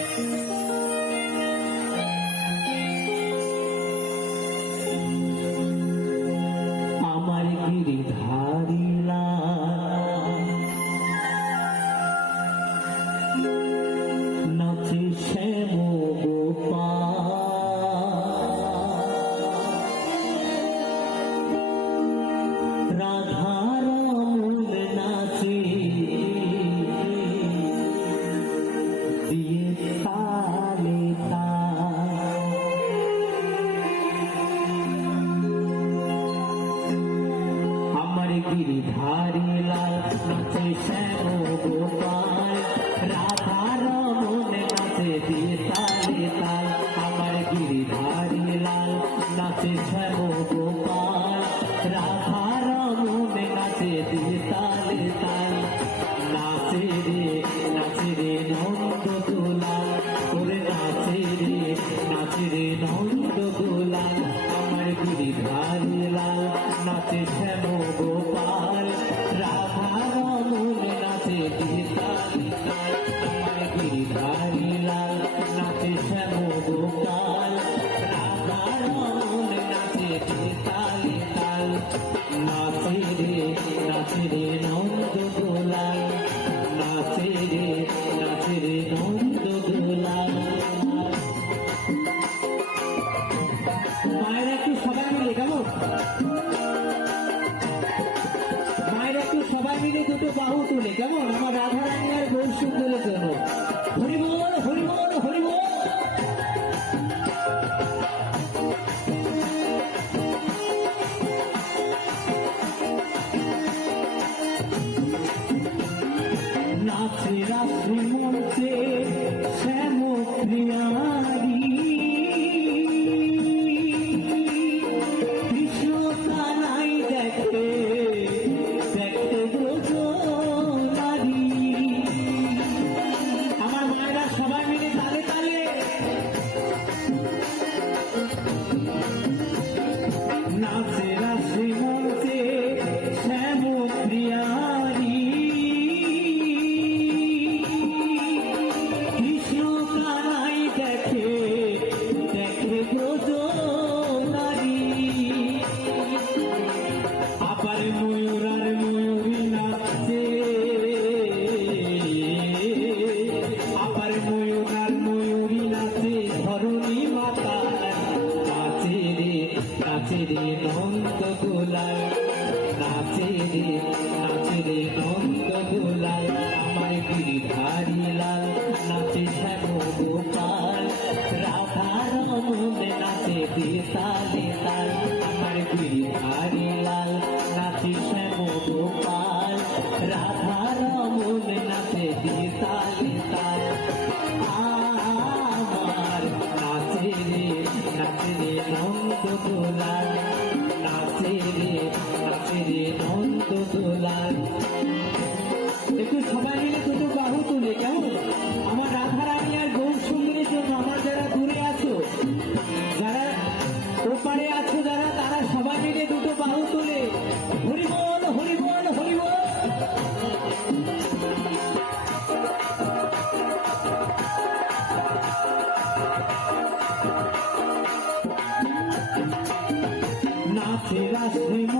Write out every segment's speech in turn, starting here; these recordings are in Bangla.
Música गिरिधारी लाल से দেবো আমার রাধা রানীর বৈশ্য করে দেবো হরিবল হরিবল হরিবল। রাত্রি রাত্রি Te vas de mí.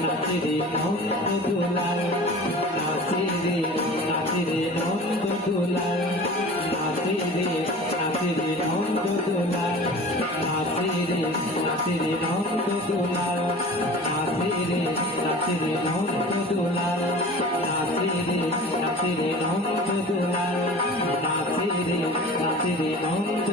নাচিরে Nanda দুলাল নাচিরে নাচিরে নন্দ দুলাল নাচিরে নাচিরে নন্দ দুলাল নাচিরে নাচিরে নন্দ দুলাল নাচিরে নাচিরে নন্দ দুলাল নাচিরে নাচিরে নন্দ দুলাল নাচিরে নাচিরে নন্দ